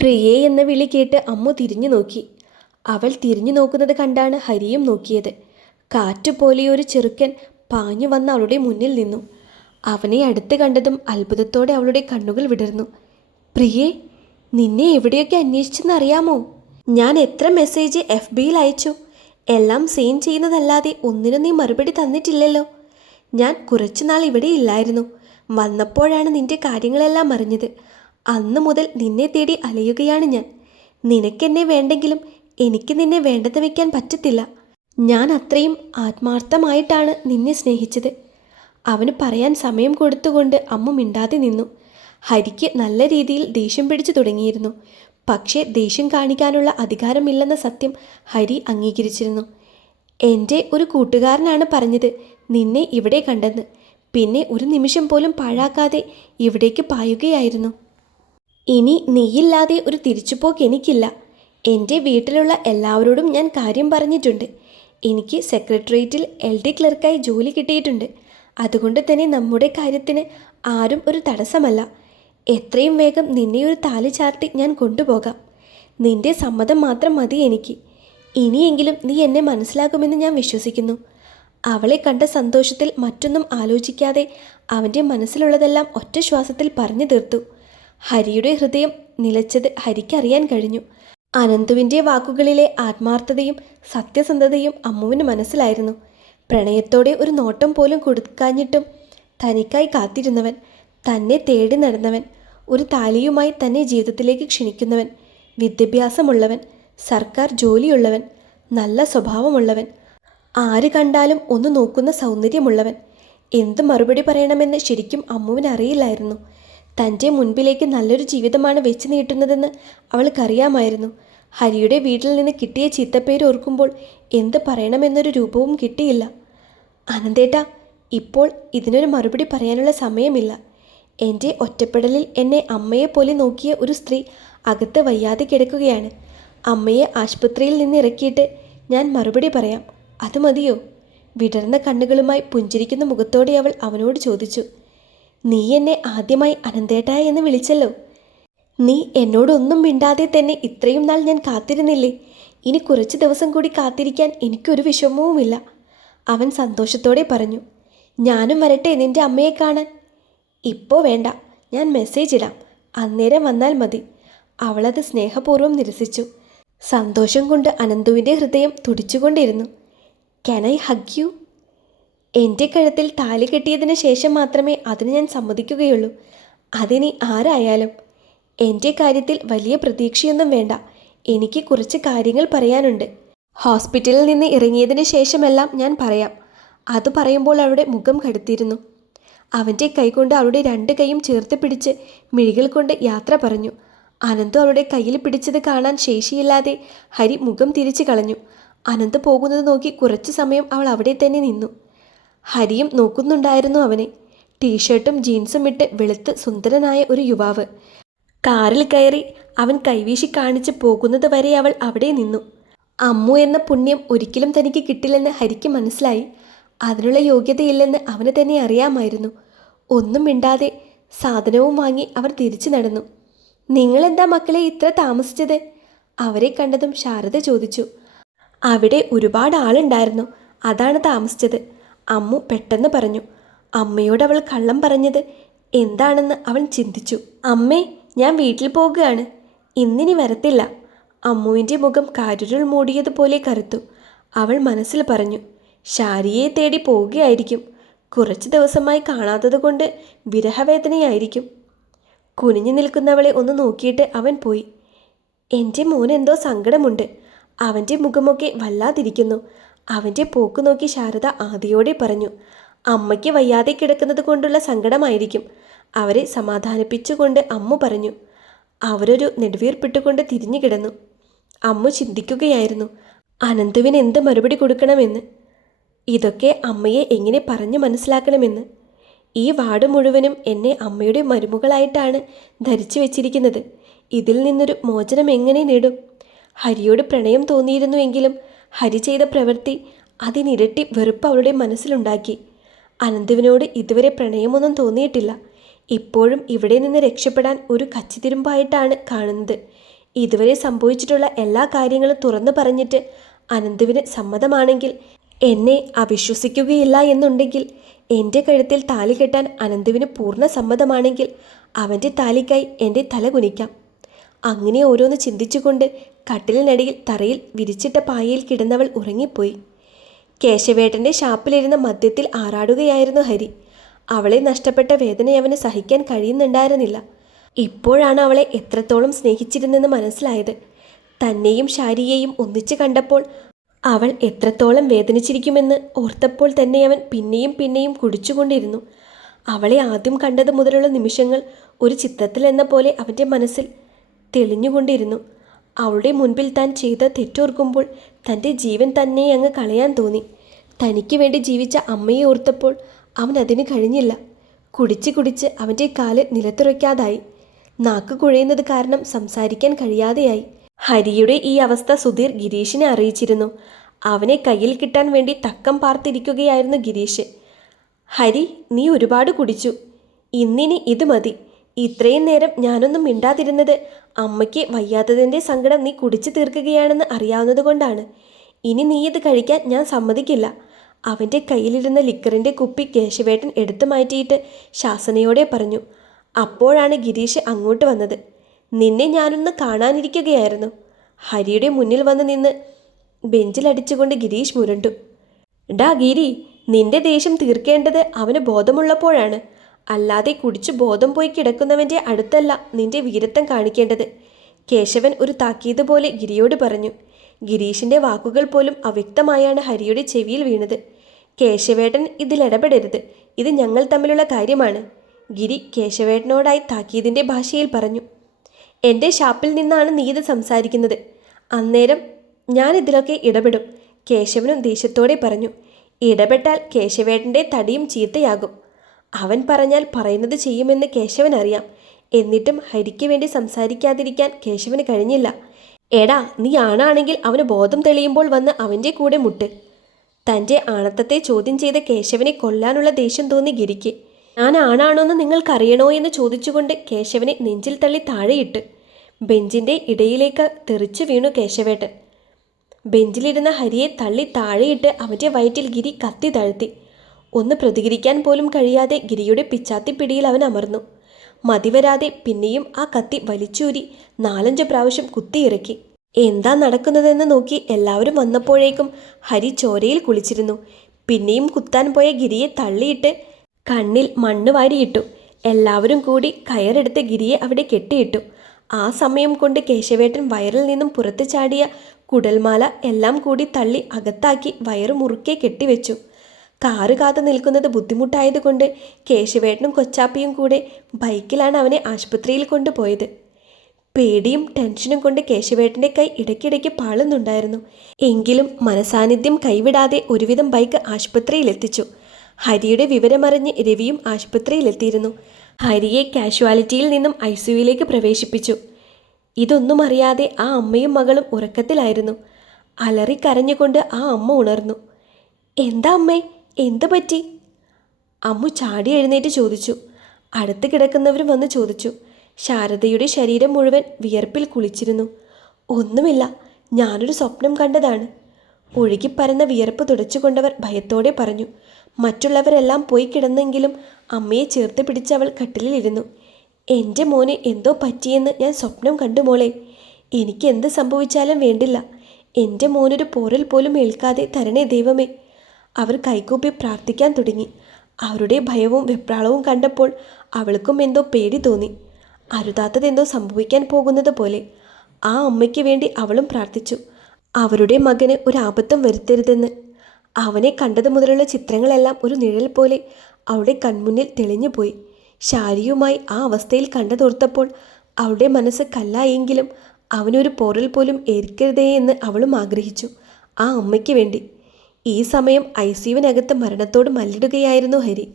പ്രിയേ എന്ന വിളി കേട്ട് അമ്മു തിരിഞ്ഞു നോക്കി. അവൾ തിരിഞ്ഞു നോക്കുന്നത് കണ്ടാണ് ഹരിയും നോക്കിയത്. കാറ്റുപോലെ ഒരു ചെറുക്കൻ പാഞ്ഞു വന്ന് അവളുടെ മുന്നിൽ നിന്നു. അവനെ അടുത്ത് കണ്ടതും അത്ഭുതത്തോടെ അവളുടെ കണ്ണുകൾ വിടർന്നു. പ്രിയേ നിന്നെ എവിടെയൊക്കെ അന്വേഷിച്ചെന്ന് അറിയാമോ? ഞാൻ എത്ര മെസ്സേജ് എഫ് ബിയിൽ അയച്ചു? എല്ലാം സീൻ ചെയ്യുന്നതല്ലാതെ ഒന്നിനും നീ മറുപടി തന്നിട്ടില്ലല്ലോ. ഞാൻ കുറച്ചുനാൾ ഇവിടെ ഇല്ലായിരുന്നു. വന്നപ്പോഴാണ് നിന്റെ കാര്യങ്ങളെല്ലാം അറിഞ്ഞത്. അന്ന് മുതൽ നിന്നെ തേടി അലയുകയാണ് ഞാൻ. നിനക്കെന്നെ വേണ്ടെങ്കിലും എനിക്ക് നിന്നെ വേണ്ടെന്ന് വയ്ക്കാൻ പറ്റത്തില്ല. ഞാൻ അത്രയും ആത്മാർത്ഥമായിട്ടാണ് നിന്നെ സ്നേഹിച്ചത്. അവന് പറയാൻ സമയം കൊടുത്തുകൊണ്ട് അമ്മ മിണ്ടാതെ നിന്നു. ഹരിക്ക് നല്ല രീതിയിൽ ദേഷ്യം പിടിച്ചു തുടങ്ങിയിരുന്നു. പക്ഷേ ദേഷ്യം കാണിക്കാനുള്ള അധികാരമില്ലെന്ന സത്യം ഹരി അംഗീകരിച്ചിരുന്നു. എന്റെ ഒരു കൂട്ടുകാരനാണ് പറഞ്ഞത് നിന്നെ ഇവിടെ കണ്ടെന്ന്. പിന്നെ ഒരു നിമിഷം പോലും പാഴാക്കാതെ ഇവിടേക്ക് പായുകയായിരുന്നു. ഇനി നീയില്ലാതെ ഒരു തിരിച്ചുപോക്ക് എനിക്കില്ല. എന്റെ വീട്ടിലുള്ള എല്ലാവരോടും ഞാൻ കാര്യം പറഞ്ഞിട്ടുണ്ട്. എനിക്ക് സെക്രട്ടേറിയറ്റിൽ എൽ ഡി ക്ലർക്കായി ജോലി കിട്ടിയിട്ടുണ്ട്. അതുകൊണ്ട് തന്നെ നമ്മുടെ കാര്യത്തിന് ആരും ഒരു തടസ്സമല്ല. എത്രയും വേഗം നിന്നെ ഒരു താലി ചാർത്തി ഞാൻ കൊണ്ടുപോകാം. നിന്റെ സമ്മതം മാത്രം മതി എനിക്ക്. ഇനിയെങ്കിലും നീ എന്നെ മനസ്സിലാക്കുമെന്ന് ഞാൻ വിശ്വസിക്കുന്നു. അവളെ കണ്ട സന്തോഷത്തിൽ മറ്റൊന്നും ആലോചിക്കാതെ അവന്റെ മനസ്സിലുള്ളതെല്ലാം ഒറ്റ ശ്വാസത്തിൽ പറഞ്ഞു തീർത്തു. ഹരിയുടെ ഹൃദയം നിലച്ചത് ഹരിക്കറിയാൻ കഴിഞ്ഞു. അനന്തുവിന്റെ വാക്കുകളിലെ ആത്മാർത്ഥതയും സത്യസന്ധതയും അമ്മുവിന് മനസ്സിലായിരുന്നു. പ്രണയത്തോടെ ഒരു നോട്ടം പോലും കൊടുക്കാഞ്ഞിട്ടും തനിക്കായി കാത്തിരുന്നവൻ തന്നെ തേടി നടന്നവൻ ഒരു താലിയുമായി തന്നെ ജീവിതത്തിലേക്ക് ക്ഷണിക്കുന്നവൻ വിദ്യാഭ്യാസമുള്ളവൻ സർക്കാർ ജോലിയുള്ളവൻ നല്ല സ്വഭാവമുള്ളവൻ ആര് കണ്ടാലും ഒന്ന് നോക്കുന്ന സൗന്ദര്യമുള്ളവൻ എന്ത് മറുപടി പറയണമെന്ന് ശരിക്കും അമ്മുവിന് അറിയില്ലായിരുന്നു. തന്റെ മുൻപിലേക്ക് നല്ലൊരു ജീവിതമാണ് വെച്ച് നീട്ടുന്നതെന്ന് അവൾക്കറിയാമായിരുന്നു. ഹരിയുടെ വീട്ടിൽ നിന്ന് കിട്ടിയ ചീത്തപ്പേര് ഓർക്കുമ്പോൾ എന്ത് പറയണമെന്നൊരു രൂപവും കിട്ടിയില്ല. അനന്തേട്ട ഇപ്പോൾ ഇതിനൊരു മറുപടി പറയാനുള്ള സമയമില്ല. എന്റെ ഒറ്റപ്പെടലിൽ എന്നെ അമ്മയെപ്പോലെ നോക്കിയ ഒരു സ്ത്രീ അകത്ത് വയ്യാതെ കിടക്കുകയാണ്. അമ്മയെ ആശുപത്രിയിൽ നിന്ന് ഇറക്കിയിട്ട് ഞാൻ മറുപടി പറയാം. അത് മതിയോ? വിടർന്ന കണ്ണുകളുമായി പുഞ്ചിരിക്കുന്ന മുഖത്തോടെ അവൾ അവനോട് ചോദിച്ചു. നീ എന്നെ ആദ്യമായി അനന്തേട്ടായ എന്ന് വിളിച്ചല്ലോ. നീ എന്നോടൊന്നും മിണ്ടാതെ തന്നെ ഇത്രയും നാൾ ഞാൻ കാത്തിരുന്നില്ലേ? ഇനി കുറച്ച് ദിവസം കൂടി കാത്തിരിക്കാൻ എനിക്കൊരു വിഷമവുമില്ല. അവൻ സന്തോഷത്തോടെ പറഞ്ഞു ഞാനും വരട്ടെ നിന്റെ അമ്മയെ കാണാൻ. ഇപ്പോൾ വേണ്ട ഞാൻ മെസ്സേജ് ഇടാം. അന്നേരം വന്നാൽ മതി. അവളത് സ്നേഹപൂർവം നിരസിച്ചു. സന്തോഷം കൊണ്ട് അനന്തുവിന്റെ ഹൃദയം തുടിച്ചുകൊണ്ടിരുന്നു. ക്യാൻ ഐ ഹഗ് യു എന്റെ കഴുത്തിൽ താലി കെട്ടിയതിന് ശേഷം മാത്രമേ അതിന് ഞാൻ സമ്മതിക്കുകയുള്ളൂ. അതിനി ആരായാലും? എന്റെ കാര്യത്തിൽ വലിയ പ്രതീക്ഷയൊന്നും വേണ്ട. എനിക്ക് കുറച്ച് കാര്യങ്ങൾ പറയാനുണ്ട്. ഹോസ്പിറ്റലിൽ നിന്ന് ഇറങ്ങിയതിന് ശേഷമെല്ലാം ഞാൻ പറയാം. അത് പറയുമ്പോൾ അവളുടെ മുഖം കടുത്തിരുന്നു. അവന്റെ കൈകൊണ്ട് അവളുടെ രണ്ട് കൈയും ചേർത്ത് പിടിച്ച് മിഴികൾ കൊണ്ട് യാത്ര പറഞ്ഞു. അനന്തു അവളുടെ കയ്യിൽ പിടിച്ചത് കാണാൻ ശേഷിയില്ലാതെ ഹരി മുഖം തിരിച്ചു കളഞ്ഞു. അനന്ത് പോകുന്നത് നോക്കി കുറച്ചു സമയം അവൾ അവിടെ തന്നെ നിന്നു. ഹരിയും നോക്കുന്നുണ്ടായിരുന്നു അവനെ. ടീഷർട്ടും ജീൻസും ഇട്ട് വെളുത്ത് സുന്ദരനായ ഒരു യുവാവ്. കാറിൽ കയറി അവൻ കൈവീശി കാണിച്ച് പോകുന്നത് വരെ അവൾ അവിടെ നിന്നു. അമ്മു എന്ന പുണ്യം ഒരിക്കലും തനിക്ക് കിട്ടില്ലെന്ന് ഹരിക്ക് മനസ്സിലായി. അതിനുള്ള യോഗ്യതയില്ലെന്ന് അവന് തന്നെ അറിയാമായിരുന്നു. ഒന്നും മിണ്ടാതെ സാധനവും വാങ്ങി അവർ തിരിച്ചു നടന്നു. നിങ്ങളെന്താ മക്കളെ ഇത്ര താമസിച്ചത്? അവരെ കണ്ടതും ശാരദ ചോദിച്ചു. അവിടെ ഒരുപാട് ആളുണ്ടായിരുന്നു. അതാണ് താമസിച്ചത്. അമ്മു പെട്ടെന്ന് പറഞ്ഞു അമ്മയോട് അവൾ കള്ളം പറഞ്ഞത് എന്താണെന്ന് അവൻ ചിന്തിച്ചു. അമ്മേ ഞാൻ വീട്ടിൽ പോകുകയാണ്. ഇന്നിനി വരത്തില്ല. അമ്മുവിന്റെ മുഖം കാരുരുൾ മൂടിയതുപോലെ കറുത്തു. അവൾ മനസ്സിൽ പറഞ്ഞു ശാരിയെ തേടി പോവുകയായിരിക്കും. കുറച്ച് ദിവസമായി കാണാത്തത് കൊണ്ട് വിരഹവേദനയായിരിക്കും. കുനിഞ്ഞു നിൽക്കുന്നവളെ ഒന്ന് നോക്കിയിട്ട് അവൻ പോയി. എന്റെ മോനെന്തോ സങ്കടമുണ്ട്. അവന്റെ മുഖമൊക്കെ വല്ലാതിരിക്കുന്നു. അവന്റെ പോക്ക് നോക്കി ശാരദ ആദിയോടെ പറഞ്ഞു അമ്മയ്ക്ക് വയ്യാതെ കിടക്കുന്നത് കൊണ്ടുള്ള സങ്കടമായിരിക്കും. അവരെ സമാധാനിപ്പിച്ചുകൊണ്ട് അമ്മു പറഞ്ഞു അവരൊരു നെടുവീർപ്പിട്ടുകൊണ്ട് തിരിഞ്ഞു കിടന്നു. അമ്മു ചിന്തിക്കുകയായിരുന്നു അനന്തുവിന് എന്ത് മറുപടി കൊടുക്കണമെന്ന്? ഇതൊക്കെ അമ്മയെ എങ്ങനെ പറഞ്ഞു മനസ്സിലാക്കണമെന്ന്? ഈ വാർഡ് മുഴുവനും എന്നെ അമ്മയുടെ മരുമകളായിട്ടാണ് ധരിച്ചു വെച്ചിരിക്കുന്നത്. ഇതിൽ നിന്നൊരു മോചനം എങ്ങനെ നേടും? ഹരിയോട് പ്രണയം തോന്നിയിരുന്നുവെങ്കിലും ഹരി ചെയ്ത പ്രവൃത്തി അതിനിരട്ടി വെറുപ്പ് അവളുടെ മനസ്സിലുണ്ടാക്കി. അനന്തുവിനോട് ഇതുവരെ പ്രണയമൊന്നും തോന്നിയിട്ടില്ല. ഇപ്പോഴും ഇവിടെ നിന്ന് രക്ഷപ്പെടാൻ ഒരു കച്ചിതിരുമ്പായിട്ടാണ് കാണുന്നത്. ഇതുവരെ സംഭവിച്ചിട്ടുള്ള എല്ലാ കാര്യങ്ങളും തുറന്നു പറഞ്ഞിട്ട് അനന്തുവിന് സമ്മതമാണെങ്കിൽ എന്നെ അവിശ്വസിക്കുകയില്ല എന്നുണ്ടെങ്കിൽ എന്റെ കഴുത്തിൽ താലി കെട്ടാൻ അനന്തുവിന് പൂർണ സമ്മതമാണെങ്കിൽ അവന്റെ താലിക്കായി എന്റെ തല കുനിക്കാം. അങ്ങനെ ഓരോന്ന് ചിന്തിച്ചുകൊണ്ട് കട്ടിലിനടിയിൽ തറയിൽ വിരിച്ചിട്ട പായയിൽ കിടന്നവൾ ഉറങ്ങിപ്പോയി. കേശവേട്ടന്റെ ഷാപ്പിലിരുന്ന മദ്യത്തിൽ ആറാടുകയായിരുന്നു ഹരി. അവളെ നഷ്ടപ്പെട്ട വേദന അവന് സഹിക്കാൻ കഴിയുന്നുണ്ടായിരുന്നില്ല. ഇപ്പോഴാണ് അവളെ എത്രത്തോളം സ്നേഹിച്ചിരുന്നെന്ന് മനസ്സിലായത്. തന്നെയും ശാരിയെയും ഒന്നിച്ചു കണ്ടപ്പോൾ അവൾ എത്രത്തോളം വേദനിച്ചിരിക്കുമെന്ന് ഓർത്തപ്പോൾ തന്നെ അവൻ പിന്നെയും പിന്നെയും കുടിച്ചുകൊണ്ടിരുന്നു. അവളെ ആദ്യം കണ്ടത് മുതലുള്ള നിമിഷങ്ങൾ ഒരു ചിത്രത്തിൽ എന്ന പോലെ അവന്റെ മനസ്സിൽ തെളിഞ്ഞുകൊണ്ടിരുന്നു. അവളുടെ മുൻപിൽ താൻ ചെയ്ത തെറ്റോർക്കുമ്പോൾ തന്റെ ജീവൻ തന്നെ അങ്ങ് കളയാൻ തോന്നി. തനിക്ക് വേണ്ടി ജീവിച്ച അമ്മയെ ഓർത്തപ്പോൾ അവൻ അതിന് കഴിഞ്ഞില്ല. കുടിച്ച് കുടിച്ച് അവന്റെ കാൽ നിലത്തുറയ്ക്കാതായി. നാക്ക് കുഴയുന്നത് കാരണം സംസാരിക്കാൻ കഴിയാതെയായി. ഹരിയുടെ ഈ അവസ്ഥ സുധീർ ഗിരീഷിനെ അറിയിച്ചിരുന്നു. അവനെ കയ്യിൽ കിട്ടാൻ വേണ്ടി തക്കം പാർത്തിരിക്കുകയായിരുന്നു ഗിരീഷ്. ഹരി നീ ഒരുപാട് കുടിച്ചു. ഇന്നിനി ഇത് മതി. ഇത്രയും നേരം ഞാനൊന്നും മിണ്ടാതിരുന്നത്. അമ്മയ്ക്ക് വയ്യാത്തതിന്റെ സങ്കടം നീ കുടിച്ചു തീർക്കുകയാണെന്ന് അറിയാവുന്നതുകൊണ്ടാണ് ഇനി നീ ഇത് കഴിക്കാൻ ഞാൻ സമ്മതിക്കില്ല. അവന്റെ കയ്യിലിരുന്ന ലിക്കറിന്റെ കുപ്പി കേശവേട്ടൻ എടുത്തു മാറ്റിയിട്ട് ശാസനയോടെ പറഞ്ഞു അപ്പോഴാണ് ഗിരീഷ് അങ്ങോട്ട് വന്നത്. നിന്നെ ഞാനൊന്ന് കാണാനിരിക്കുകയായിരുന്നു. ഹരിയുടെ മുന്നിൽ വന്ന് നിന്ന് ബെഞ്ചിലടിച്ചുകൊണ്ട് ഗിരീഷ് മുരണ്ടു. ഡാ ഗിരി നിന്റെ ദേഷ്യം തീർക്കേണ്ടത് അവന് ബോധമുള്ളപ്പോഴാണ്. അല്ലാതെ കുടിച്ചു ബോധം പോയി കിടക്കുന്നവന്റെ അടുത്തല്ല നിന്റെ വീരത്വം കാണിക്കേണ്ടത്. കേശവൻ ഒരു താക്കീത് പോലെ ഗിരിയോട് പറഞ്ഞു ഗിരീഷിന്റെ വാക്കുകൾ പോലും അവ്യക്തമായാണ് ഹരിയുടെ ചെവിയിൽ വീണത്. കേശവേട്ടൻ ഇതിലിടപെടരുത് ഇത് ഞങ്ങൾ തമ്മിലുള്ള കാര്യമാണ്. ഗിരി കേശവേട്ടനോടായി താക്കീതിന്റെ ഭാഷയിൽ പറഞ്ഞു എന്റെ ഷാപ്പിൽ നിന്നാണ് നീ ഇത് സംസാരിക്കുന്നത്. അന്നേരം ഞാൻ ഇതിലൊക്കെ ഇടപെടും കേശവനും ദേഷ്യത്തോടെ പറഞ്ഞു. ഇടപെട്ടാൽ കേശവേട്ടന്റെ തടിയും ചീത്തയാകും. അവൻ പറഞ്ഞാൽ പറയുന്നത് ചെയ്യുമെന്ന് കേശവൻ അറിയാം. എന്നിട്ടും ഹരിക്ക് വേണ്ടി സംസാരിക്കാതിരിക്കാൻ കേശവന് കഴിഞ്ഞില്ല. എടാ നീ ആണാണെങ്കിൽ അവന് ബോധം തെളിയുമ്പോൾ വന്ന് അവന്റെ കൂടെ മുട്ട്. തന്റെ ആണത്തത്തെ ചോദ്യം ചെയ്ത കേശവനെ കൊല്ലാനുള്ള ദേഷ്യം തോന്നി ഗിരിക്ക്. ഞാൻ ആണാണോന്ന് നിങ്ങൾക്കറിയണോ എന്ന് ചോദിച്ചുകൊണ്ട് കേശവനെ നെഞ്ചിൽ തള്ളി താഴെയിട്ട്. ബെഞ്ചിന്റെ ഇടയിലേക്ക് തെറിച്ചു വീണു കേശവേട്ടൻ. ബെഞ്ചിലിരുന്ന ഹരിയെ തള്ളി താഴെയിട്ട് അവന്റെ വയറ്റിൽ ഗിരി കത്തി താഴ്ത്തി. ഒന്ന് പ്രതികരിക്കാൻ പോലും കഴിയാതെ ഗിരിയുടെ പിച്ചാത്തി പിടിയിൽ അവൻ അമർന്നു. മതിവരാതെ പിന്നെയും ആ കത്തി വലിച്ചൂരി നാലഞ്ച് പ്രാവശ്യം കുത്തിയിറക്കി. എന്താ നടക്കുന്നതെന്ന് നോക്കി എല്ലാവരും വന്നപ്പോഴേക്കും ഹരി ചോരയിൽ കുളിച്ചിരുന്നു. പിന്നെയും കുത്താൻ പോയ ഗിരിയെ തള്ളിയിട്ട് കണ്ണിൽ മണ്ണ് വാരിയിട്ടു. എല്ലാവരും കൂടി കയറെടുത്ത് ഗിരിയെ അവിടെ കെട്ടിയിട്ടു. ആ സമയം കൊണ്ട് കേശവേട്ടൻ വയറിൽ നിന്നും പുറത്തു ചാടിയ കുടൽമാല എല്ലാം കൂടി തള്ളി അകത്താക്കി വയറ് മുറുക്കെ കെട്ടിവെച്ചു. കാറ് കാത്തു നിൽക്കുന്നത് ബുദ്ധിമുട്ടായതുകൊണ്ട് കേശവേട്ടനും കൊച്ചാപ്പിയും കൂടെ ബൈക്കിലാണ് അവനെ ആശുപത്രിയിൽ കൊണ്ടുപോയത്. പേടിയും ടെൻഷനും കൊണ്ട് കേശവേട്ടന്റെ കൈ ഇടയ്ക്കിടയ്ക്ക് പാളുന്നുണ്ടായിരുന്നു. എങ്കിലും മനസാന്നിധ്യം കൈവിടാതെ ഒരുവിധം ബൈക്ക് ആശുപത്രിയിലെത്തിച്ചു. ഹരിയുടെ വിവരമറിഞ്ഞ് രവിയും ആശുപത്രിയിലെത്തിയിരുന്നു. ഹരിയെ കാഷ്വാലിറ്റിയിൽ നിന്നും ഐ സിയുയിലേക്ക് പ്രവേശിപ്പിച്ചു. ഇതൊന്നും അറിയാതെ ആ അമ്മയും മകളും ഉറക്കത്തിലായിരുന്നു. അലറി കരഞ്ഞുകൊണ്ട് ആ അമ്മ ഉണർന്നു. എന്താ അമ്മേ? എന്തു പറ്റി? അമ്മു ചാടി എഴുന്നേറ്റ് ചോദിച്ചു. അടുത്ത് കിടക്കുന്നവരും വന്ന് ചോദിച്ചു. ശാരദയുടെ ശരീരം മുഴുവൻ വിയർപ്പിൽ കുളിച്ചിരുന്നു. ഒന്നുമില്ല ഞാനൊരു സ്വപ്നം കണ്ടതാണ്. ഒഴുകിപ്പരന്ന വിയർപ്പ് തുടച്ചുകൊണ്ടവർ ഭയത്തോടെ പറഞ്ഞു മറ്റുള്ളവരെല്ലാം പോയി കിടന്നെങ്കിലും അമ്മയെ ചേർത്ത് പിടിച്ച് അവൾ കട്ടിലിരുന്നു എന്റെ മോനെ എന്തോ പറ്റിയെന്ന് ഞാൻ സ്വപ്നം കണ്ടു മോളെ. എനിക്ക് എന്ത് സംഭവിച്ചാലും വേണ്ടില്ല. എന്റെ മോനൊരു പോരൽ പോലും ഏൽക്കാതെ തരണേ ദൈവമേ. അവർ കൈകൂപ്പി പ്രാർത്ഥിക്കാൻ തുടങ്ങി. അവരുടെ ഭയവും വെപ്രാളവും കണ്ടപ്പോൾ അവൾക്കും എന്തോ പേടി തോന്നി. അരുതാത്തതെന്തോ സംഭവിക്കാൻ പോകുന്നത് പോലെ. ആ അമ്മയ്ക്ക് വേണ്ടി അവളും പ്രാർത്ഥിച്ചു. അവരുടെ മകന് ഒരു ആപത്തും വരുത്തരുതെന്ന്. അവനെ കണ്ടതു മുതലുള്ള ചിത്രങ്ങളെല്ലാം ഒരു നിഴൽ പോലെ അവളുടെ കൺമുന്നിൽ തെളിഞ്ഞുപോയി ശാരിയുമായി ആ അവസ്ഥയിൽ കണ്ടതോർത്തപ്പോൾ അവളുടെ മനസ്സ് കല്ലായെങ്കിലും അവനൊരു പോറൽ പോലും ഏൽക്കരുതേ എന്ന് അവളും ആഗ്രഹിച്ചു. ആ അമ്മയ്ക്ക് വേണ്ടി ഈ സമയം ഐ സിയുവിനകത്ത് മരണത്തോട് മല്ലിടുകയായിരുന്നു ഹരി.